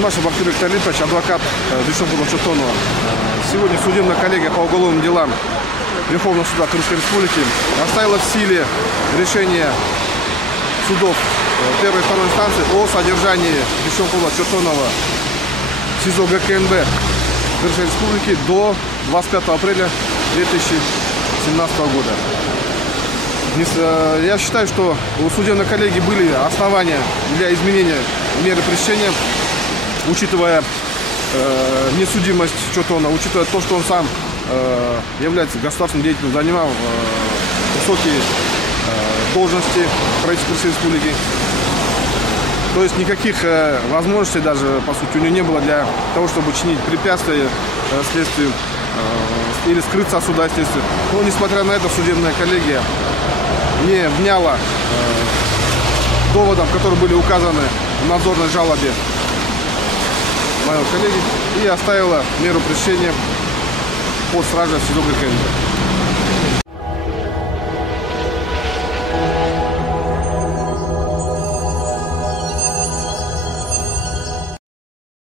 Тимашев Бактыр Виктор Липович, адвокат Дюшенкова Чотонова. Сегодня судебная коллегия по уголовным делам Верховного суда Крымской Республики оставила в силе решение судов первой и второй инстанции о содержании Дюшенкова Чотонова в СИЗО ГКНБ Крымской Республики до 25 апреля 2017 года. Я считаю, что у судебной коллегии были основания для изменения меры пресечения, учитывая несудимость Чотонова, учитывая то, что он сам является государственным деятелем, занимал высокие должности в правительстве Крымской Республики. То есть никаких возможностей даже, по сути, у него не было для того, чтобы чинить препятствия следствию или скрыться от суда следствия. Но, несмотря на это, судебная коллегия не вняла доводам, которые были указаны в надзорной жалобе моего коллеги, и оставила меру пресечения под стражей СИЗО ГКНБ.